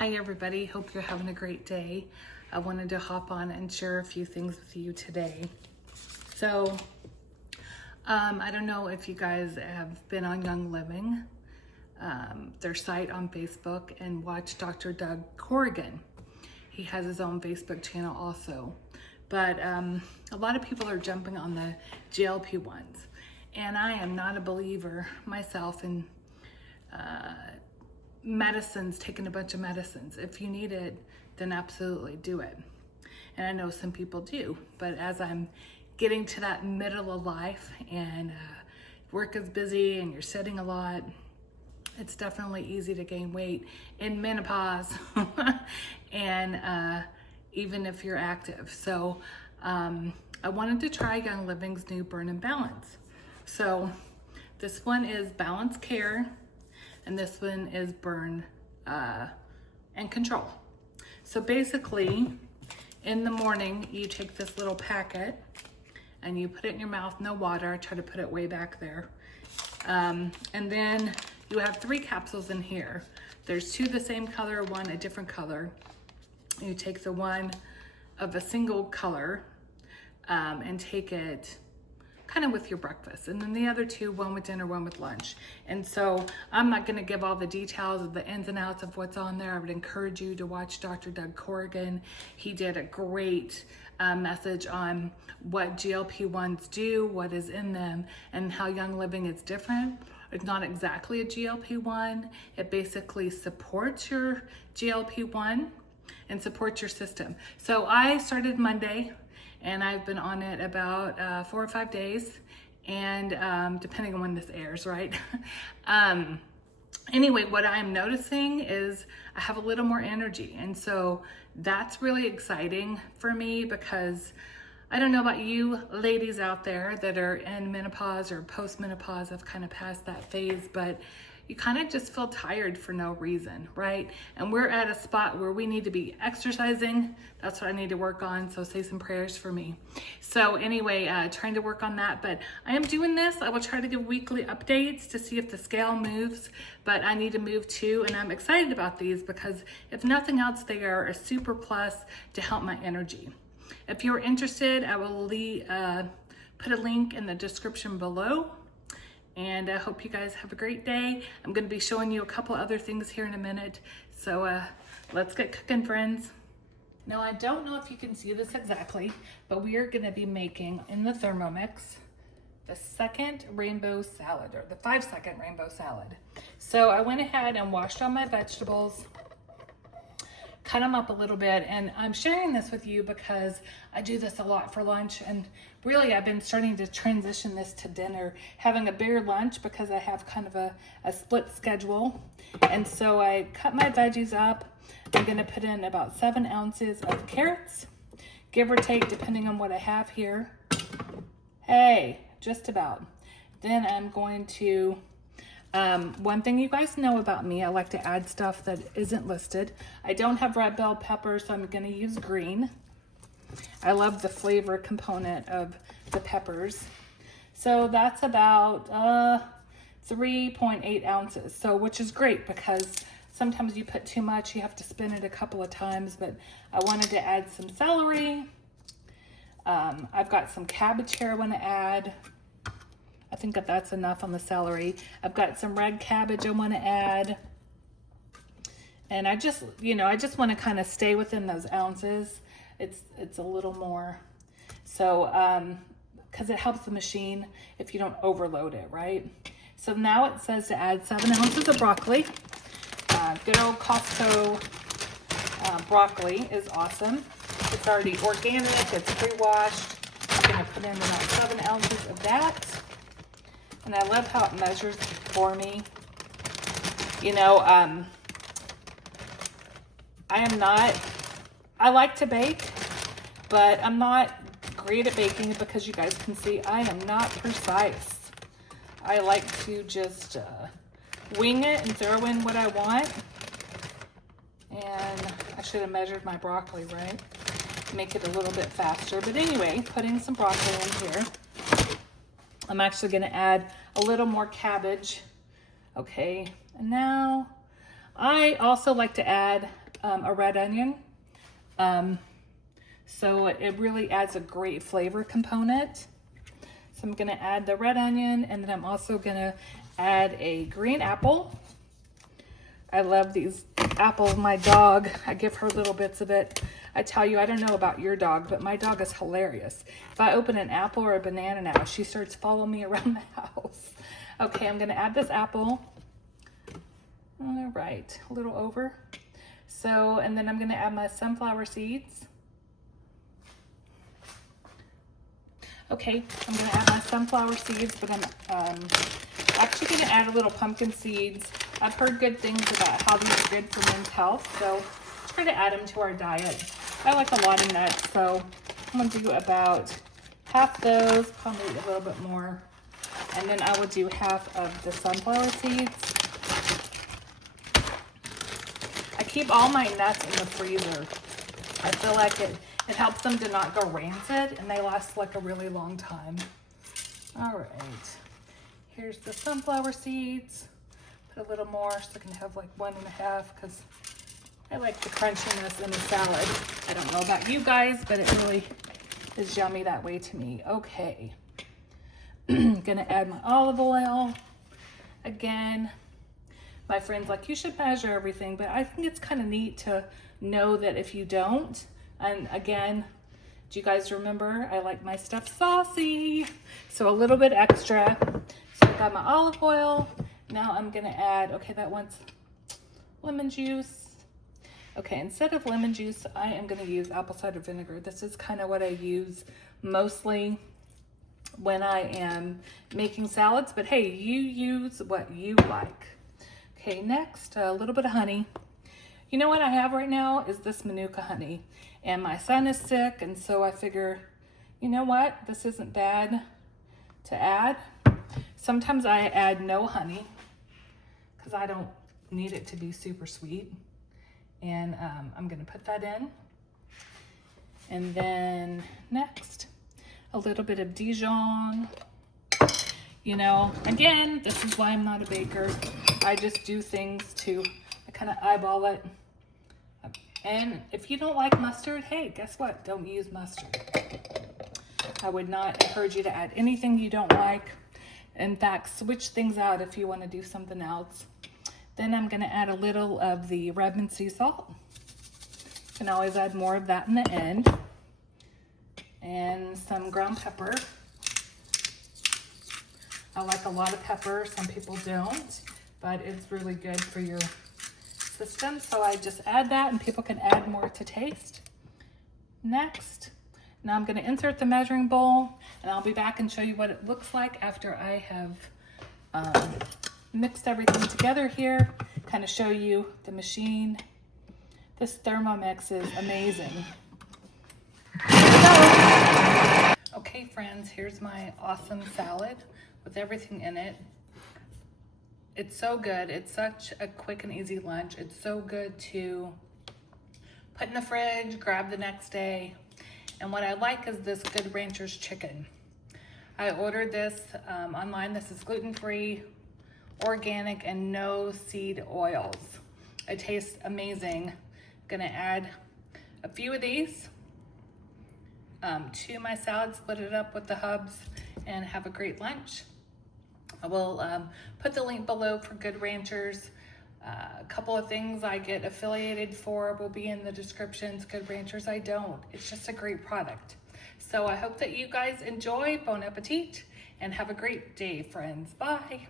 Hi everybody, hope you're having a great day. I wanted to hop on and share a few things with you today. So, I don't know if you guys have been on Youngliving, their site on Facebook, and watched Dr. Doug Corrigan. He has his own Facebook channel also. But a lot of people are jumping on the GLP-1s. And I am not a believer myself in medicines, taking a bunch of medicines. If you need it, then absolutely do it. And I know some people do, but as I'm getting to that middle of life and work is busy and you're sitting a lot, it's definitely easy to gain weight in menopause and even if you're active. So I wanted to try Youngliving's new Burn and Balance. So this one is Balance Care, and this one is Burn and Control. So basically, in the morning, you take this little packet and you put it in your mouth, no water. I try to put it way back there. And then you have 3 capsules in here. There's 2 the same color, 1 a different color. You take the one of a single color and take it kind of with your breakfast, and then the other 2, one with dinner, one with lunch. And so I'm not going to give all the details of the ins and outs of what's on there. I would encourage you to watch Dr. Doug Corrigan. He did a great message on what GLP-1s do, what is in them, and how Youngliving is different. It's not exactly a GLP-1. It basically supports your GLP-1 and supports your system. So I started Monday, and I've been on it about 4 or 5 days, and depending on when this airs, right? Anyway, what I'm noticing is I have a little more energy, and so that's really exciting for me, because I don't know about you ladies out there that are in menopause or post-menopause, have kind of passed that phase, but you kind of just feel tired for no reason, right? And we're at a spot where we need to be exercising. That's what I need to work on, so say some prayers for me. So anyway, trying to work on that, but I am doing this. I will try to give weekly updates to see if the scale moves, but I need to move too, and I'm excited about these because if nothing else, they are a super plus to help my energy. If you're interested, I will put a link in the description below. And I hope you guys have a great day. I'm going to be showing you a couple other things here in a minute. So let's get cooking, friends. Now, I don't know if you can see this exactly, but we are going to be making in the Thermomix the 2nd rainbow salad, or the 5-second rainbow salad. So I went ahead and washed all my vegetables, cut them up a little bit, and I'm sharing this with you because I do this a lot for lunch, and really I've been starting to transition this to dinner, having a bigger lunch because I have kind of a split schedule. And so I cut my veggies up. I'm going to put in about 7 ounces of carrots, give or take, depending on what I have here. Hey, just about. Then I'm going to one thing you guys know about me, I like to add stuff that isn't listed. I don't have red bell pepper, so I'm going to use green. I love the flavor component of the peppers. So that's about 3.8 ounces, so which is great because sometimes you put too much, you have to spin it a couple of times, but I wanted to add some celery. I've got some cabbage here I want to add. I think that's enough on the celery. I've got some red cabbage I want to add. And I just want to kind of stay within those ounces. It's a little more. So, because it helps the machine if you don't overload it, right? So now it says to add 7 ounces of broccoli. Good old Costco broccoli is awesome. It's already organic, it's pre-washed. I'm going to put in about 7 ounces of that. And I love how it measures for me. You know, I like to bake, but I'm not great at baking because you guys can see I am not precise. I like to just wing it and throw in what I want. And I should have measured my broccoli, right? Make it a little bit faster. But anyway, putting some broccoli in here. I'm actually going to add a little more cabbage. Okay, and now I also like to add a red onion. So it really adds a great flavor component. So I'm gonna add the red onion, and then I'm also gonna add a green apple. I love these apples. My dog, I give her little bits of it. I tell you, I don't know about your dog, but my dog is hilarious. If I open an apple or a banana now, she starts following me around the house. Okay, I'm gonna add this apple. All right, a little over. So, and then I'm gonna add my sunflower seeds. Okay, I'm gonna add my sunflower seeds, but I'm actually gonna add a little pumpkin seeds. I've heard good things about how these are good for men's health, so try to add them to our diet. I like a lot of nuts, so I'm gonna do about half those, probably a little bit more. And then I will do half of the sunflower seeds. I keep all my nuts in the freezer. I feel like it helps them to not go rancid, and they last like a really long time. All right, here's the sunflower seeds. Put a little more so I can have like 1.5, because I like the crunchiness in the salad. I don't know about you guys, but it really is yummy that way to me. Okay, gonna add my olive oil. Again, my friends like, you should measure everything, but I think it's kind of neat to know that if you don't, and again, do you guys remember, I like my stuff saucy, so a little bit extra. So I got my olive oil. Now I'm gonna add, okay, that one's lemon juice. Okay, instead of lemon juice, I am gonna use apple cider vinegar. This is kind of what I use mostly when I am making salads, but hey, you use what you like. Okay, next, a little bit of honey. You know what I have right now is this Manuka honey, and my son is sick, and so I figure, you know what, this isn't bad to add. Sometimes I add no honey because I don't need it to be super sweet. And I'm gonna put that in. And then next, a little bit of Dijon. You know, again, this is why I'm not a baker. I just do things I kind of eyeball it. And if you don't like mustard, hey, guess what? Don't use mustard. I would not encourage you to add anything you don't like. In fact, switch things out if you want to do something else. Then I'm going to add a little of the red sea salt. You can always add more of that in the end. And some ground pepper. I like a lot of pepper. Some people don't, but it's really good for your system. So I just add that, and people can add more to taste. Next, now I'm going to insert the measuring bowl, and I'll be back and show you what it looks like after I have mixed everything together here. Kind of show you the machine. This Thermomix is amazing. Okay, friends, here's my awesome salad with everything in it. It's so good. It's such a quick and easy lunch. It's so good to put in the fridge, grab the next day. And what I like is this Good Ranchers chicken. I ordered this online. This is gluten-free, organic, and no seed oils. It tastes amazing. I'm gonna add a few of these to my salad, split it up with the hubs, and have a great lunch. I will put the link below for Good Ranchers. A couple of things I get affiliated for will be in the descriptions. Good Ranchers, I don't. It's just a great product. So I hope that you guys enjoy. Bon appetit, and have a great day, friends. Bye.